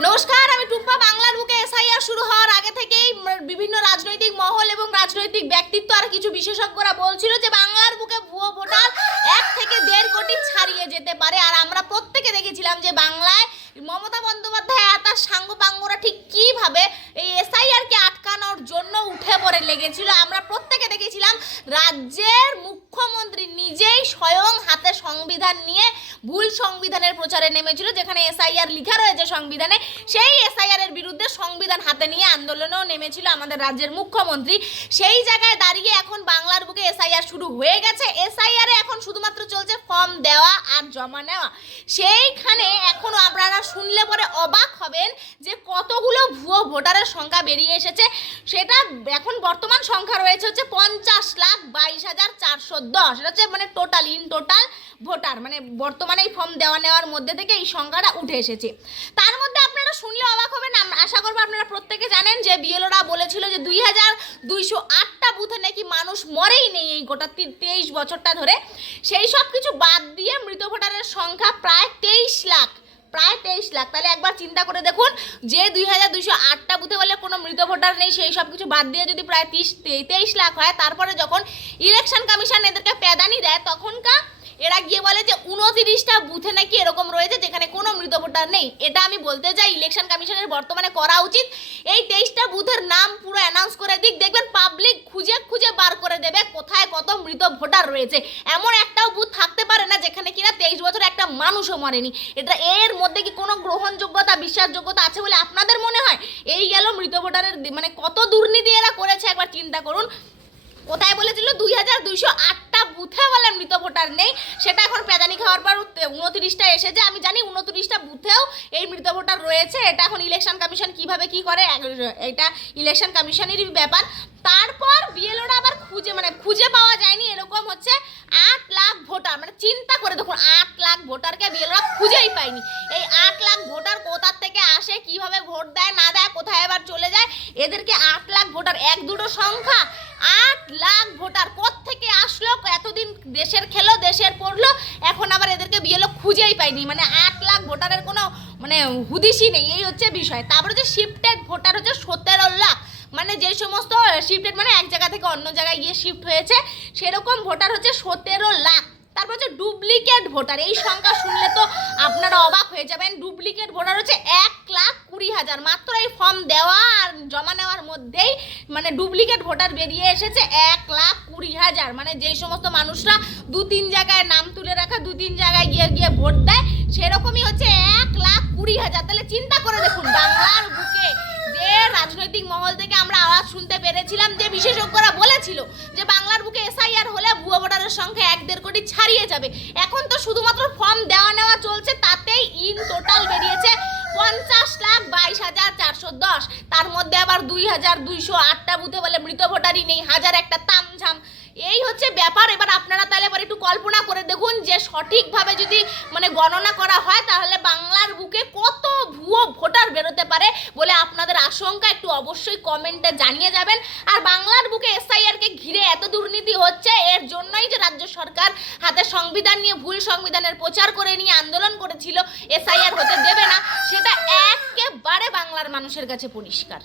নমস্কার, আমি টুম্পা বাংলার বুকে এসআইআর শুরু হওয়ার আগে থেকেই বিভিন্ন রাজনৈতিক মহল এবং রাজনৈতিক ব্যক্তিত্ব আর কিছু বিশেষজ্ঞরা বলছিল যে বাংলার বুকে ভুয়ো ভোটার এক থেকে দেড় কোটি ছাড়িয়ে যেতে পারে। আর আমরা প্রত্যেকে দেখেছিলাম যে বাংলায় মমতা বন্দ্যোপাধ্যায় আর তার সাঙ্গপাঙ্গরা ঠিক কীভাবে এই এসআইআরকে আটকানোর জন্য উঠে পড়ে লেগেছিল। আমরা প্রত্যেকে দেখেছিলাম, রাজ্যের মুখ্যমন্ত্রী নিজেই স্বয়ং হাতে সংবিধান নিয়ে ভুল সংবিধানের প্রচারে নেমেছিল, যেখানে এসআইআর লেখা রয়েছে সংবিধানে। সেই এসআইআর এর বিরুদ্ধে সংবিধান হাতে নিয়ে আন্দোলনেও নেমেছিল আমাদের রাজ্যের মুখ্যমন্ত্রী। সেই জায়গায় দাঁড়িয়ে এখন বাংলার বুকে এসআইআর শুরু হয়ে গেছে। এসআইআর এ এখন শুধুমাত্র চলছে ফর্ম দেওয়া আর জমা নেওয়া। সেইখানে এখন আপনারা শুনলে পরে অবাক হবেন যে কতগুলো ভুয়ো ভোটারের সংখ্যা বেরিয়ে এসেছে। সেটা এখন বর্তমান সংখ্যা রয়েছে হচ্ছে পঞ্চাশ লাখ বাইশ হাজার চারশো দশ। এটা হচ্ছে মানে টোটাল ইন টোটাল ভোটার মানে বর্তমানে এই ফর্ম দেওয়া নেওয়ার মধ্যে থেকে এই সংখ্যাটা উঠে এসেছে। তার মধ্যে আপনারা শুনলে অবাক হবেন আশা করব আপনারা প্রত্যেকে জানেন যে বিএলওরা বলেছিল যে দুই হাজার দুইশো আটটা বুথে নাকি মানুষ মরেই নেই এই গোটা তেইশ বছরটা ধরে। সেই সব কিছু বাদ দিয়ে মৃত ভোটারের সংখ্যা প্রায় তেইশ লাখ, প্রায় তেইশ লাখ। তাহলে একবার চিন্তা করে দেখুন, যে দুই হাজার দুইশো আটটা বুথে বলে কোনো মৃত ভোটার নেই, সেই সব কিছু বাদ দিয়ে যদি প্রায় তিরিশ তেইশ লাখ হয়, তারপরে যখন ইলেকশন কমিশন এদেরকে প্যাদানি দেয়, তখনকার এরা গিয়ে বলে যে উনতিরিশটা বুথে নাকি এরকম রয়েছে যেখানে কোনো মৃত ভোটার নেই। এটা আমি বলতে চাই ইলেকশন কমিশনের বর্তমানে করা উচিত। এই তেইশটা বুথের নাম পুরো অ্যানাউন্স করে দিক, দেখবেন পাবলিক খুঁজে খুঁজে বার করে দেবে কোথায় কত মৃত ভোটার রয়েছে। এমন একটাও বুথ থাকতে পারে না যেখানে কিনা তেইশ বছর একটা মানুষও মরেনি। এটা এর মধ্যে কি কোনো গ্রহণযোগ্যতা, বিশ্বাসযোগ্যতা আছে বলে আপনাদের মনে হয়? এই গেল মৃত ভোটারের মানে কত দুর্নীতি এরা করেছে একবার চিন্তা করুন। কোথায় বলেছিল? দুই হাজার দুইশো আটটা বুথে ভোটার নেই। সেটা এখন পেদানি খাওয়ার পর উনত্রিশটা এসেছে আমি জানি উনত্রিশটা বুথেও এই মৃত ভোটার রয়েছে। এটা এখন ইলেকশন কমিশন কীভাবে কি করে? এটা ইলেকশন কমিশনেরই ব্যাপার। তারপর বিএলওরা আবার খুঁজে মানে খুঁজে পাওয়া যায়নি এরকম হচ্ছে আট লাখ ভোটার। মানে চিন্তা করে দেখুন, আট লাখ ভোটারকে বিএলওরা খুঁজেই পায়নি। এই আট লাখ ভোটার কোথার থেকে আসে, কীভাবে ভোট দেয়, না দেয়, কোথায় আবার চলে যায়, এদেরকে আট লাখ ভোটার, এক দুটো সংখ্যা, আট লাখ ভোটার দেশের খেলো, দেশের পড়ল, এখন আবার এদেরকে বিয়েলো খুঁজেই পাইনি। মানে আট লাখ ভোটারের কোনো মানে হুদিসই নেই, এই হচ্ছে বিষয়। তারপরে হচ্ছে শিফটেড ভোটার হচ্ছে সতেরো লাখ। মানে যে সমস্ত শিফটেড মানে এক জায়গা থেকে অন্য জায়গায় গিয়ে শিফট হয়েছে, সেরকম ভোটার হচ্ছে সতেরো লাখ। তারপর হচ্ছে ডুপ্লিকেট ভোটার এই সংখ্যা শুনলে তো আপনারা অবাক হয়ে যাবেন। ডুপ্লিকেট ভোটার হচ্ছে এক লাখ কুড়ি হাজার মাত্র এই ফর্ম দেওয়া আর জমা নেওয়ার মধ্যেই মানে ডুপ্লিকেট ভোটার বেরিয়ে এসেছে এক লাখ কুড়ি হাজার। মানে যেই সমস্ত মানুষরা দু তিন জায়গায় নাম তুলে রাখা, দু তিন জায়গায় গিয়ে গিয়ে ভোট দেয়, সেরকমই হচ্ছে এক লাখ কুড়ি হাজার। তাহলে চিন্তা করে দেখুন, বাংলার বুকে যে রাজনৈতিক মহল থেকে আমরা আওয়াজ শুনতে পেরেছিলাম, যে বিশেষজ্ঞরা বলেছিল যে বাংলার বুকে এসআইআর হলে ভুয়ো ভোটারের সংখ্যা এক দেড় কোটি ছাড়িয়ে যাবে। এখন তো শুধুমাত্র ফর্ম দেওয়া নেওয়া চলছে, তাতেই ইন টোটাল বেরিয়েছে পঞ্চাশ লাখ বাইশ হাজার চারশো দশ। তার মধ্যে আবার দুই হাজার দুইশো আট আটটা বুথে বলে মৃত ভোটারই নেই, হাজার একটা তামঝাম। এই হচ্ছে ব্যাপার। এবার আপনারা তাহলে এবার একটু কল্পনা করে দেখুন যে সঠিকভাবে যদি মানে গণনা করা হয়, তাহলে বাংলার বুকে কত ভুয়ো ভোটার বেরোতে পারে বলে আপনাদের আশঙ্কা, একটু অবশ্যই কমেন্টে জানিয়ে যাবেন। আর বাংলার বুকে এসআইআরকে ঘিরে এত দুর্নীতি হচ্ছে, এর জন্যই যে রাজ্য সরকার হাতে সংবিধান নিয়ে ভুল সংবিধানের প্রচার করে নিয়ে আন্দোলন করেছিল, এসআইআর হতে দেবে না, সেটা একেবারে বাংলার মানুষের কাছে পরিষ্কার।